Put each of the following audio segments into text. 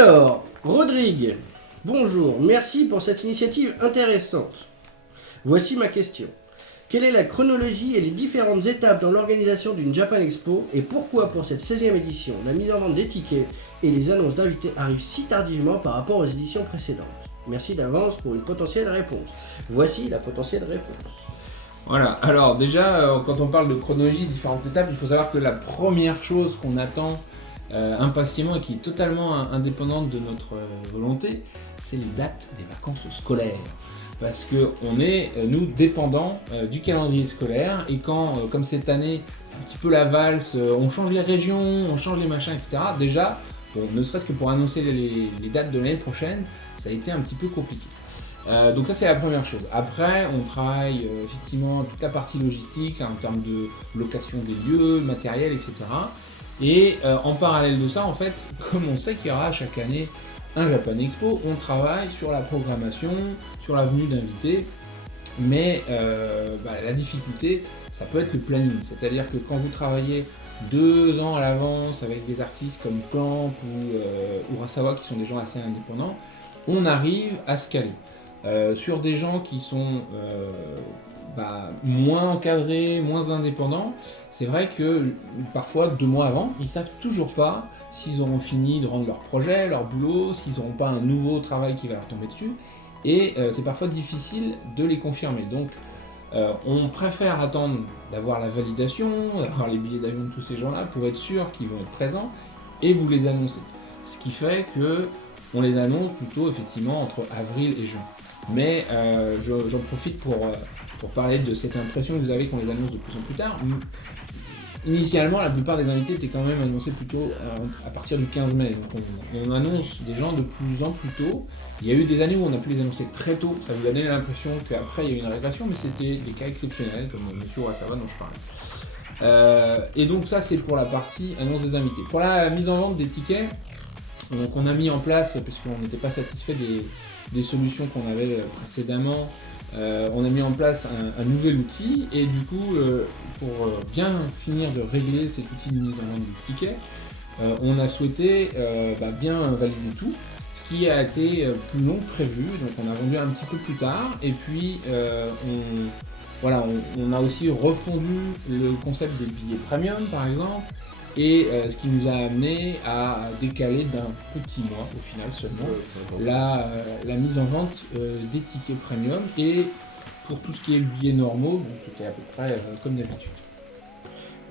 Alors, Rodrigue, bonjour, merci pour cette initiative intéressante. Voici ma question. Quelle est la chronologie et les différentes étapes dans l'organisation d'une Japan Expo et pourquoi pour cette 16e édition, la mise en vente des tickets et les annonces d'invités arrivent si tardivement par rapport aux éditions précédentes? Merci d'avance pour une potentielle réponse. Voici la potentielle réponse. Voilà, alors déjà, quand on parle de chronologie, différentes étapes, il faut savoir que la première chose qu'on attend impatiemment et qui est totalement indépendante de notre volonté, c'est les dates des vacances scolaires. Parce qu'on est, nous, dépendants du calendrier scolaire et quand, comme cette année, c'est un petit peu la valse, on change les régions, on change les machins, etc. Déjà, bon, ne serait-ce que pour annoncer les dates de l'année prochaine, ça a été un petit peu compliqué. Donc ça c'est la première chose. Après on travaille effectivement toute la partie logistique en termes de location des lieux, matériel, etc. Et en parallèle de ça en fait, comme on sait qu'il y aura chaque année un Japan Expo, on travaille sur la programmation, sur la venue d'invités. Mais la difficulté ça peut être le planning. C'est-à-dire que quand vous travaillez 2 ans à l'avance avec des artistes comme Clamp ou Urasawa qui sont des gens assez indépendants, on arrive à se caler. Sur des gens qui sont moins encadrés, moins indépendants, c'est vrai que parfois 2 mois avant, ils ne savent toujours pas s'ils auront fini de rendre leur projet, leur boulot, s'ils n'auront pas un nouveau travail qui va leur tomber dessus, et c'est parfois difficile de les confirmer. Donc on préfère attendre d'avoir la validation, d'avoir les billets d'avion de tous ces gens-là pour être sûr qu'ils vont être présents et vous les annoncer. Ce qui fait que on les annonce plutôt effectivement entre avril et juin. Mais j'en profite pour parler de cette impression que vous avez qu'on les annonce de plus en plus tard. Initialement, la plupart des invités étaient quand même annoncés plutôt à partir du 15 mai. Donc on annonce des gens de plus en plus tôt. Il y a eu des années où on a pu les annoncer très tôt. Ça vous a donné l'impression qu'après il y a eu une régression, mais c'était des cas exceptionnels, comme M. Urasawa dont je parlais. Et donc ça c'est pour la partie annonce des invités. Pour la mise en vente des tickets, donc on a mis en place, parce qu'on n'était pas satisfait des solutions qu'on avait précédemment, on a mis en place un nouvel outil et du coup pour bien finir de régler cet outil de mise en vente du ticket, on a souhaité bien valider tout, ce qui a été plus long que prévu, donc on a vendu un petit peu plus tard et puis on a aussi refondu le concept des billets premium par exemple. Et ce qui nous a amené à décaler d'un petit mois au final seulement la mise en vente des tickets premium. Et pour tout ce qui est le billet normaux, c'était à peu près comme d'habitude.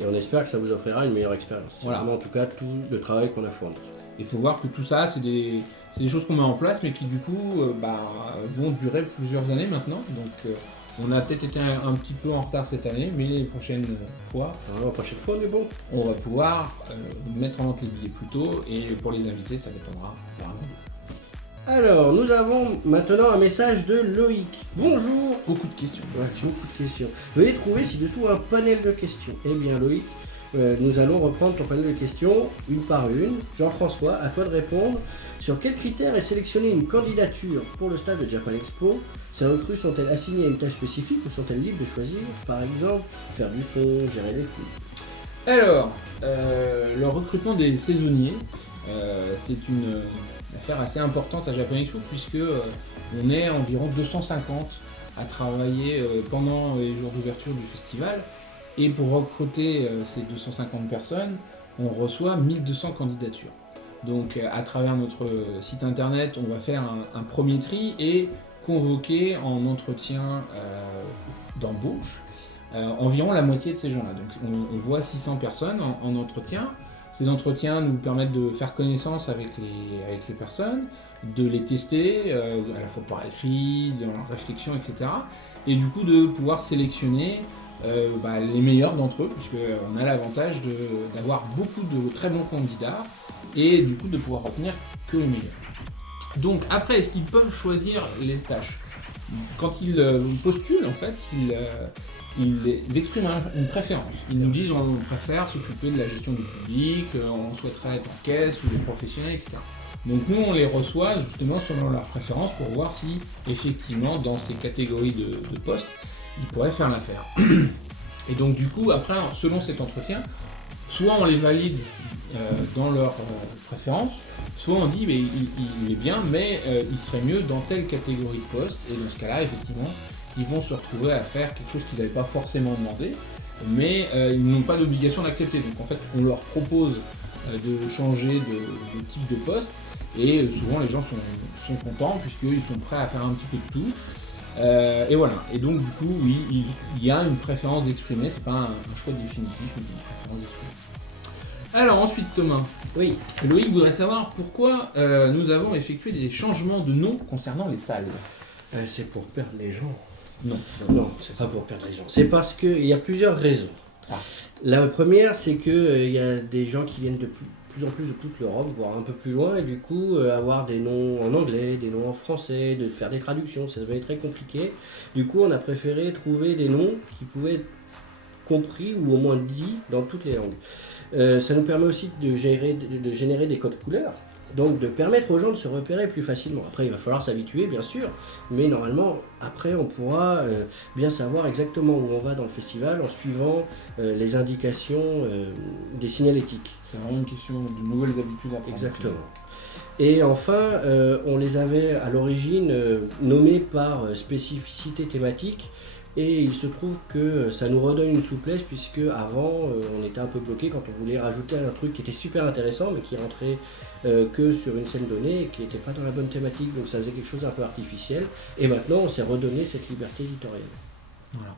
Et on espère que ça vous offrira une meilleure expérience. C'est vraiment en tout cas tout le travail qu'on a fourni. Il faut voir que tout ça, c'est des choses qu'on met en place, mais qui du coup vont durer plusieurs années maintenant. Donc on a peut-être été un petit peu en retard cette année, mais les prochaines fois, on est bon. On va pouvoir mettre en vente les billets plus tôt et pour les invités, ça dépendra vraiment. Alors, nous avons maintenant un message de Loïc. Bonjour. Beaucoup de questions. Ouais, beaucoup de questions. Veuillez trouver ci-dessous un panel de questions. Eh bien, Loïc, nous allons reprendre ton panel de questions une par une. Jean-François, à toi de répondre. Sur quels critères est sélectionnée une candidature pour le stade de Japan Expo? Ces recrues sont-elles assignées à une tâche spécifique ou sont-elles libres de choisir, par exemple, faire du son, gérer les foules? Alors, le recrutement des saisonniers, c'est une affaire assez importante à Japan Expo puisque on est environ 250 à travailler pendant les jours d'ouverture du festival. Et pour recruter ces 250 personnes, on reçoit 1200 candidatures. Donc à travers notre site internet, on va faire un premier tri et convoquer en entretien d'embauche environ la moitié de ces gens-là. Donc on voit 600 personnes en entretien. Ces entretiens nous permettent de faire connaissance avec les personnes, de les tester à la fois par écrit, dans leur réflexion, etc. Et du coup de pouvoir sélectionner les meilleurs d'entre eux, puisqu'on a l'avantage d'avoir beaucoup de très bons candidats et du coup de pouvoir retenir que les meilleurs. Donc après, est-ce qu'ils peuvent choisir les tâches? Quand ils postulent, en fait, ils expriment une préférence. Ils nous disent on préfère s'occuper de la gestion du public, on souhaiterait être en caisse ou des professionnels, etc. Donc nous, on les reçoit justement selon leurs préférences pour voir si, effectivement, dans ces catégories de postes, ils pourraient faire l'affaire. Et donc du coup, après, selon cet entretien, soit on les valide dans leurs préférences, soit on dit mais il est bien, mais il serait mieux dans telle catégorie de poste, et dans ce cas-là, effectivement, ils vont se retrouver à faire quelque chose qu'ils n'avaient pas forcément demandé, mais ils n'ont pas d'obligation d'accepter. Donc en fait, on leur propose de changer de type de poste, et souvent les gens sont contents puisqu'ils sont prêts à faire un petit peu de tout. Et voilà. Et donc du coup, oui, il y a une préférence d'exprimer, c'est pas un choix définitif, mais une préférence d'exprimer. Alors ensuite Thomas, Oui. Loïc voudrait savoir pourquoi nous avons effectué des changements de nom concernant les salles. C'est pour perdre les gens. Non. Non, c'est pas pour perdre les gens. C'est parce qu'il y a plusieurs raisons. Ah. La première, c'est qu'il y a des gens qui viennent de plus en plus de toute l'Europe, voire un peu plus loin, et du coup, avoir des noms en anglais, des noms en français, de faire des traductions, ça devait être très compliqué. Du coup, on a préféré trouver des noms qui pouvaient être compris ou au moins dits dans toutes les langues. Ça nous permet aussi de générer des codes couleurs. Donc de permettre aux gens de se repérer plus facilement. Après il va falloir s'habituer bien sûr, mais normalement après on pourra bien savoir exactement où on va dans le festival en suivant les indications des signalétiques. C'est vraiment une question de nouvelles habitudes à prendre. Exactement. Et enfin on les avait à l'origine nommés par spécificité thématique. Et il se trouve que ça nous redonne une souplesse puisque avant on était un peu bloqué quand on voulait rajouter un truc qui était super intéressant mais qui rentrait que sur une scène donnée et qui n'était pas dans la bonne thématique, donc ça faisait quelque chose d'un peu artificiel. Et maintenant on s'est redonné cette liberté éditoriale. Voilà.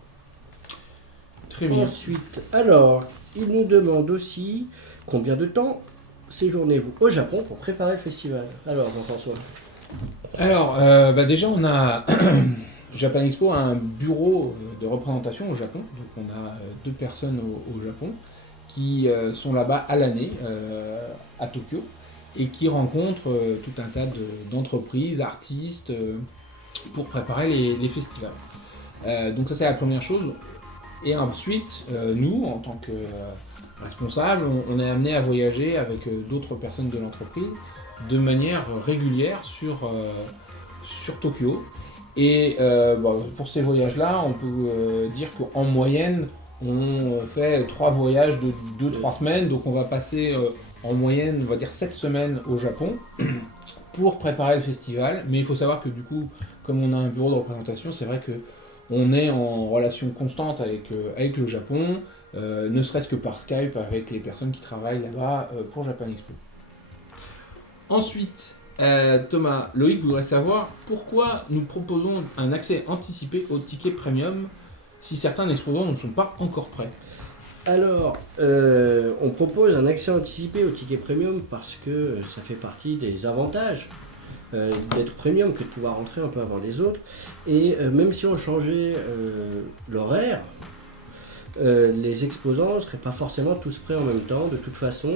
Très bien. Ensuite, alors, il nous demande aussi combien de temps séjournez-vous au Japon pour préparer le festival. Alors Jean-François. Alors déjà on a Japan Expo a un bureau de représentation au Japon, donc on a 2 personnes au Japon qui sont là-bas à l'année à Tokyo et qui rencontrent tout un tas d'entreprises, artistes pour préparer les festivals. Donc ça c'est la première chose. Et ensuite, nous, en tant que responsables, on est amené à voyager avec d'autres personnes de l'entreprise de manière régulière sur Tokyo. Et pour ces voyages-là, on peut dire qu'en moyenne, on fait 3 voyages de 2-3 semaines. Donc on va passer en moyenne, on va dire 7 semaines au Japon pour préparer le festival. Mais il faut savoir que du coup, comme on a un bureau de représentation, c'est vrai qu'on est en relation constante avec le Japon, ne serait-ce que par Skype avec les personnes qui travaillent là-bas pour Japan Expo. Ensuite, Thomas, Loïc voudrait savoir pourquoi nous proposons un accès anticipé au ticket premium si certains exposants ne sont pas encore prêts. Alors, on propose un accès anticipé au ticket premium parce que ça fait partie des avantages d'être premium que de pouvoir rentrer un peu avant les autres. Et même si on changeait l'horaire, les exposants ne seraient pas forcément tous prêts en même temps. De toute façon,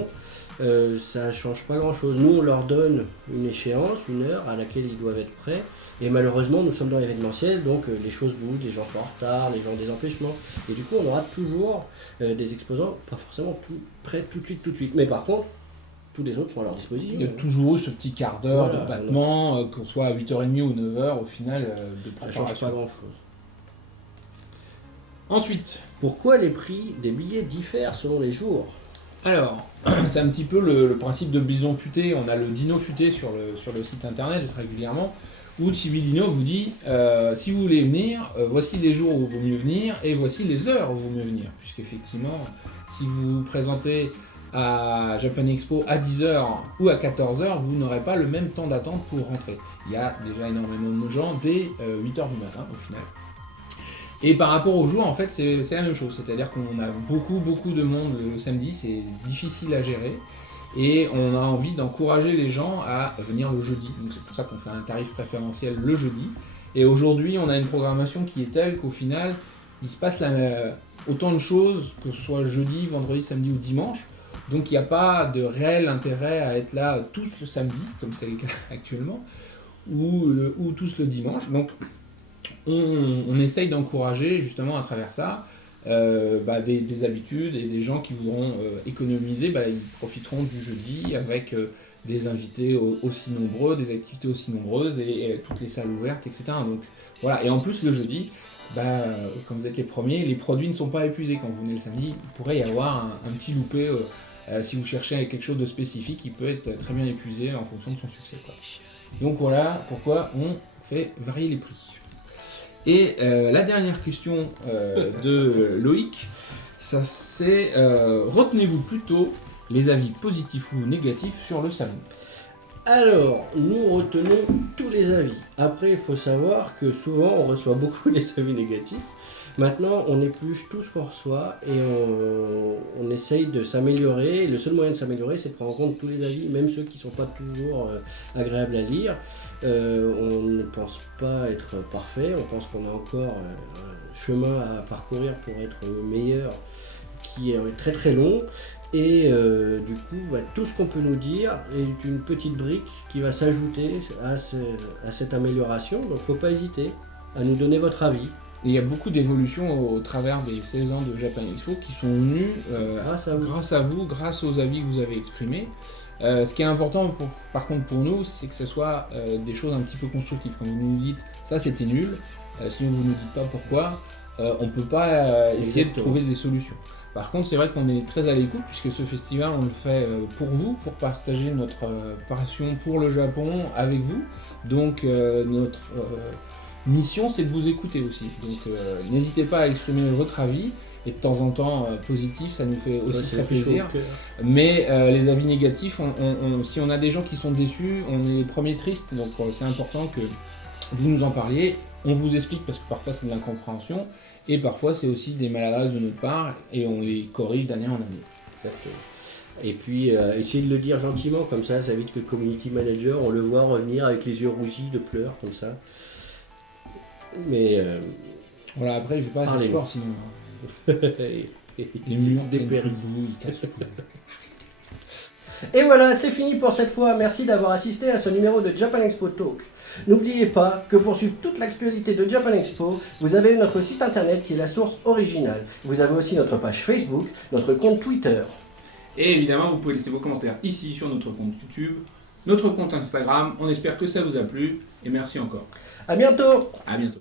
ça ne change pas grand-chose. Nous, on leur donne une échéance, une heure à laquelle ils doivent être prêts. Et malheureusement, nous sommes dans l'événementiel, donc les choses bougent, les gens sont en retard, les gens ont des empêchements. Et du coup, on aura toujours des exposants, pas forcément prêts tout de suite. Mais par contre, tous les autres sont à leur disposition. Il y a toujours eu ce petit quart d'heure Voilà, de battement, qu'on soit à 8h30 ou 9h, au final, de Ça préparation. change pas grand-chose. Ensuite, Pourquoi les prix des billets diffèrent selon les jours ? alors, c'est un petit peu le principe de Bison Futé. On a le Dino Futé sur le site internet régulièrement, où Chibi Dino vous dit si vous voulez venir, voici les jours où il vaut mieux venir et voici les heures où il vaut mieux venir. Puisqu'effectivement, si vous vous présentez à Japan Expo à 10h ou à 14h, vous n'aurez pas le même temps d'attente pour rentrer. Il y a déjà énormément de gens dès 8h du matin au final. Et par rapport aux jours, en fait, c'est la même chose. C'est-à-dire qu'on a beaucoup de monde le samedi, c'est difficile à gérer. Et on a envie d'encourager les gens à venir le jeudi. Donc c'est pour ça qu'on fait un tarif préférentiel le jeudi. Et aujourd'hui, on a une programmation qui est telle qu'au final, il se passe autant de choses, que ce soit jeudi, vendredi, samedi ou dimanche. Donc il n'y a pas de réel intérêt à être là tous le samedi, comme c'est le cas actuellement, ou tous le dimanche. Donc on essaye d'encourager justement à travers ça des habitudes et des gens qui voudront économiser, ils profiteront du jeudi avec des invités aussi nombreux, des activités aussi nombreuses et toutes les salles ouvertes, etc. Donc voilà, et en plus le jeudi, comme vous êtes les premiers, les produits ne sont pas épuisés. Quand vous venez le samedi, il pourrait y avoir un petit loupé Si vous cherchez quelque chose de spécifique, il peut être très bien épuisé en fonction de son succès, quoi. Donc voilà pourquoi on fait varier les prix. Et la dernière question de Loïc, ça c'est retenez-vous plutôt les avis positifs ou négatifs sur le salon? Alors, nous retenons tous les avis. Après, il faut savoir que souvent, on reçoit beaucoup les avis négatifs. Maintenant, on épluche tout ce qu'on reçoit et on essaye de s'améliorer. Le seul moyen de s'améliorer, c'est de prendre en compte tous les avis, même ceux qui ne sont pas toujours agréables à lire. On ne pense pas être parfait, on pense qu'on a encore un chemin à parcourir pour être meilleur, qui est très très long. Et du coup, tout ce qu'on peut nous dire est une petite brique qui va s'ajouter à cette amélioration. Donc il ne faut pas hésiter à nous donner votre avis. Et il y a beaucoup d'évolutions au travers des 16 ans de Japan Expo qui sont venues grâce à vous, grâce aux avis que vous avez exprimés. Ce qui est important par contre pour nous, c'est que ce soit des choses un petit peu constructives. Quand vous nous dites ça c'était nul, sinon vous ne nous dites pas pourquoi, on ne peut pas essayer de trouver des solutions. Par contre, c'est vrai qu'on est très à l'écoute puisque ce festival, on le fait pour vous, pour partager notre passion pour le Japon avec vous. Donc notre mission, c'est de vous écouter aussi. Donc n'hésitez pas à exprimer votre avis. Et de temps en temps, positif, ça nous fait aussi très plaisir. Mais les avis négatifs, si on a des gens qui sont déçus, on est les premiers tristes. Donc c'est important que vous nous en parliez. On vous explique parce que parfois c'est de l'incompréhension. Et parfois c'est aussi des maladresses de notre part. Et on les corrige d'année en année. Exactement. Et puis essayez de le dire gentiment, comme ça évite que le community manager, on le voit revenir avec les yeux rougis de pleurs, comme ça. Mais voilà, après il ne fait pas assez fort sinon. Les murs dépéris, ils cassent tout. Et voilà, c'est fini pour cette fois. Merci d'avoir assisté à ce numéro de Japan Expo Talk. N'oubliez pas que pour suivre toute l'actualité de Japan Expo, vous avez notre site internet qui est la source originale. Vous avez aussi notre page Facebook, notre compte Twitter. Et évidemment, vous pouvez laisser vos commentaires ici sur notre compte YouTube, notre compte Instagram. On espère que ça vous a plu et merci encore. À bientôt. À bientôt.